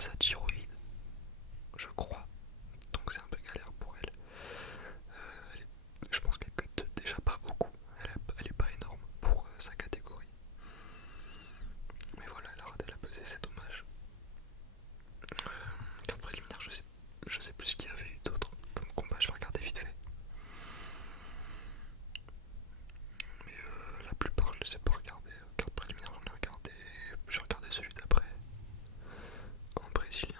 a sa thyroïde, je crois. Donc c'est un peu galère pour elle. Je pense qu'elle cote déjà pas beaucoup. Elle est pas énorme pour sa catégorie. Mais voilà, elle a raté la pesée, c'est dommage. Carte préliminaire, je sais plus ce qu'il y avait eu d'autre comme combat, je vais regarder vite fait. Mais la plupart, je les ai pas regardés. Carte préliminaire, j'en ai regardé. J'ai regardé celui d'après. En brésilien,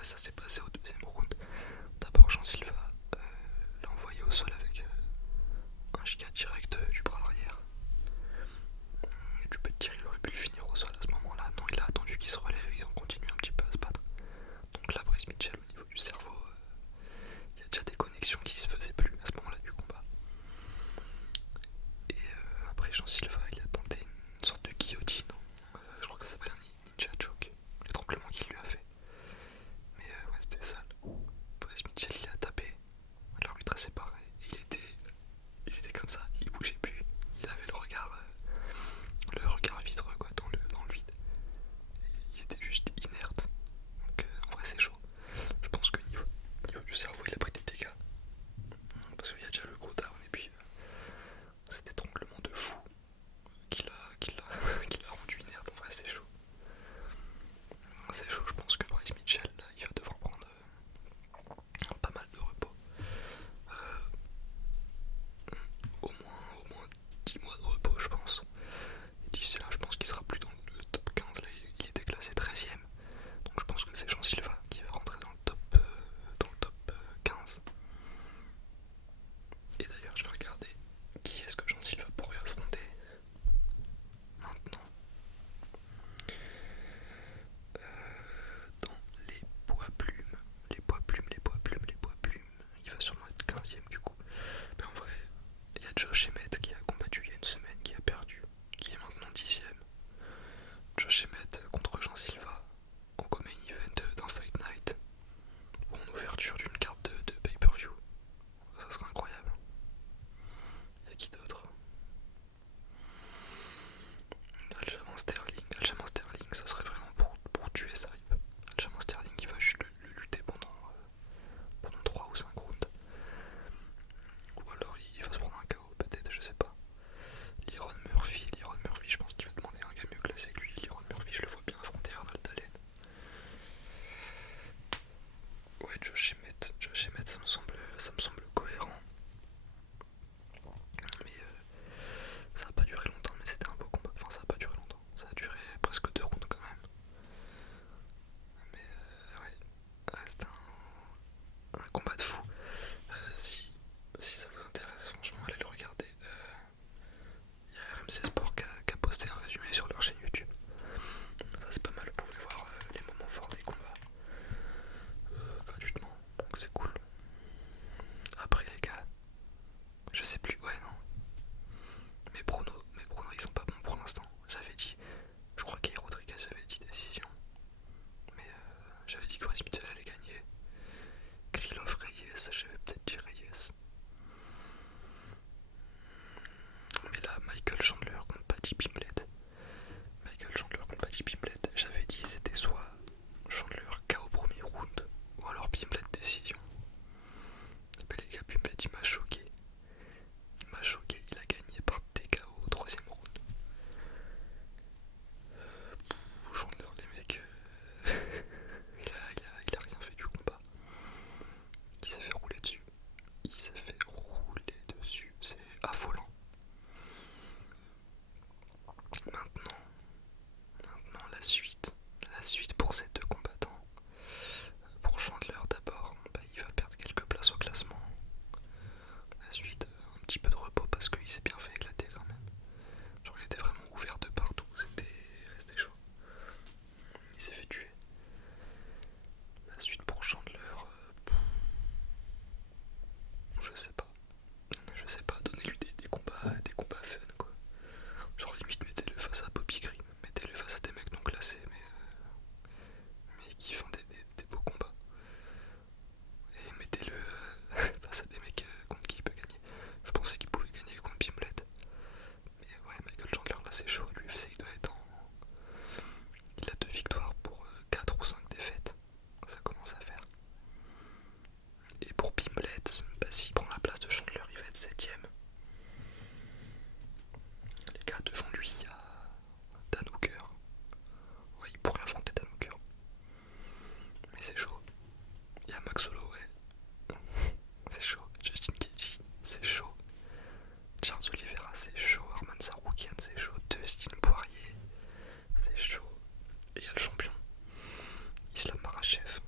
ouais, ça s'est passé au deuxième round. D'abord, Jean Silva l'a envoyé au sol avec un giga direct du bras arrière. Et tu peux te dire, il aurait pu le finir au sol à ce moment-là. Non, il a attendu qu'il se relève et ils ont continué un petit peu à se battre. Donc là, Bryce Mitchell, au niveau du cerveau, il y a déjà des connexions qui se faisaient plus à ce moment-là du combat. Et après, Jean Silva, il a tenté une sorte de guillotine. Je crois que ça s'appelle un ninja choke, l'étranglement qu'il lui a fait. Mais ouais, c'était sale. Bryce Mitchell, il a tapé. L'arbitre a séparé. Et il était comme ça, il bougeait plus. Il avait le regard vitreux quoi, dans le vide. Il était juste inerte. Donc en vrai, c'est chaud. Je pense que niveau du cerveau, il a pris des dégâts. Parce qu'il y a déjà le gros down et puis cet étranglement de fou qu'il a rendu inerte. En vrai, c'est chaud. C'est chaud, je pense que Bryce Mitchell, là, il va devoir prendre pas mal de repos. Au moins 10 mois de repos, je pense. Et d'ici là, je pense qu'il sera plus dans le top 15. Là, il était classé 13ème. Donc je pense que c'est Jean Silva qui va rentrer dans le top 15. Et d'ailleurs, je vais regarder qui est-ce que Jean Silva pourrait affronter maintenant. Dans les poids plumes. Il va sûrement être 15ème du coup. Mais en vrai, il y a Josh Emmett qui a combattu il y a une semaine, qui a perdu, qui est maintenant 10ème. Josh Emmett contre Jean Silva en main event d'un Fight Night ou en ouverture d'une carte de pay-per-view. Ça serait incroyable. Il y a qui d'autre? Aljamain Sterling, ça serait vraiment pour tuer ça. Aljamain Sterling qui va juste le lutter pendant 3 ou 5 rounds. Ou alors il va se prendre un KO peut-être, je sais pas. Liron Murphy, je pense qu'il va demander un gars mieux classé que lui. Liron Murphy, je le vois bien affronter Arnold Allen. Ouais, Josh Emmett, ça me semble cohérent. Mais ça a pas duré longtemps, mais c'était un beau combat. Enfin, ça a pas duré longtemps, ça a duré presque 2 rounds quand même. Mais ouais, c'était un combat de fou. Si ça vous intéresse, franchement, allez le regarder. Il y a RMC Sport qui a posté un résumé sur leur chaîne YouTube. Ça c'est pas mal, vous pouvez voir les moments forts des combats gratuitement, donc c'est cool. Après les gars, je sais plus, ouais non. Mes pronos ils sont pas bons pour l'instant. J'avais dit, je crois qu'Air Rodriguez j'avais dit décision. Mais j'avais dit que Bryce Mitchell allait gagner. Krylov Reyes, j'avais peut-être dit Reyes. Mais là, Michael Chandler contre Paddy Pimblett. J'avais dit c'était soit Chandler KO au premier round, ou alors Pimblett décision. Mais les gars, Pimblett il m'a choqué. Il a gagné par TKO au troisième round. Chandler, les mecs, il a rien fait du combat. Il s'est fait rouler dessus. C'est affolant. Maintenant la suite pour ces deux combattants. Pour Chandler d'abord, il va perdre quelques places au classement. La suite, un petit peu de repos parce qu'il s'est bien fait éclater quand même. Genre il était vraiment ouvert de partout, c'était chaud. Il s'est fait tuer. La suite pour Chandler, je sais pas, donnez-lui des combats fun quoi. Genre limite mettez-le face à Bobby Green, mettez-le face à des mecs non classés mais qui font des beaux combats. Et mettez-le face à des mecs contre qui il peut gagner. Je pensais qu'il pouvait gagner contre Pimblett. Mais ouais, Michael Chandler là c'est chaud, l'UFC il doit être il a 2 victoires pour 4 ou 5 défaites. Ça commence à faire. Et pour Pimblett, s'il prend la place de Chandler, il va être 7ème. Les gars, devant lui, il y a Dan Hooker. Ouais, il pourrait affronter Dan Hooker. Mais c'est chaud. Il y a Max Holloway. C'est chaud. Justin Gaethje, c'est chaud. Charles Oliveira, c'est chaud. Arman Tsarukyan, c'est chaud. Dustin Poirier, c'est chaud. Et il y a le champion Islam Makhachev.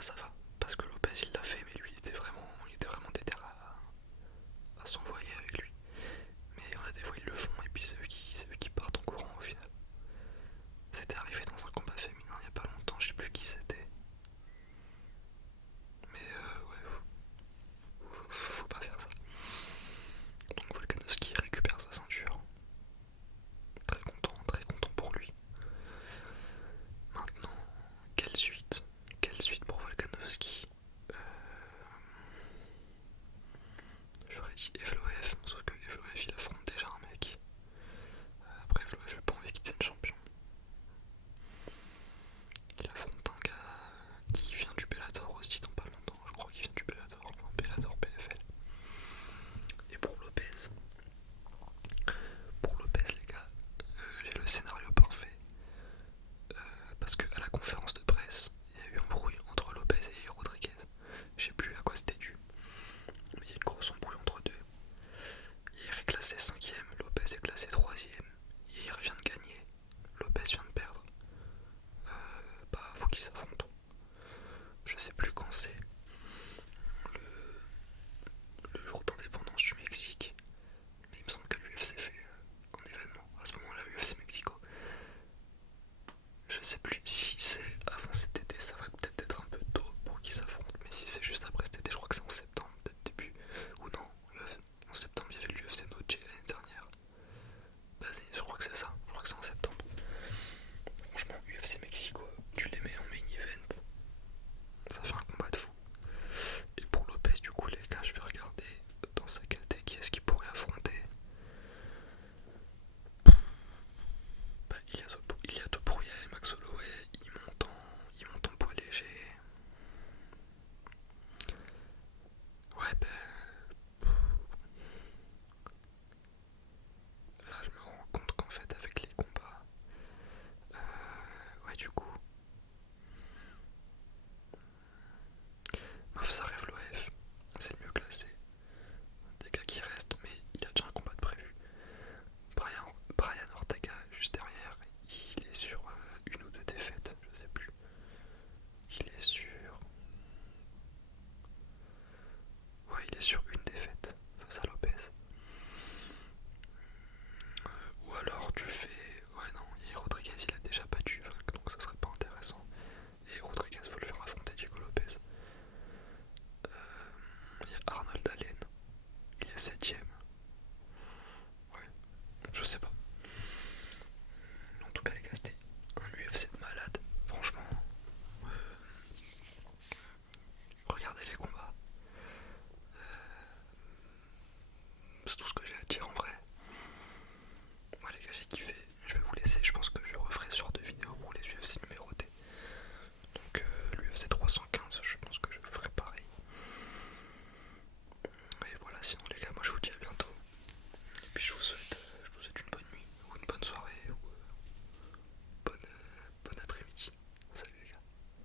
là ça va.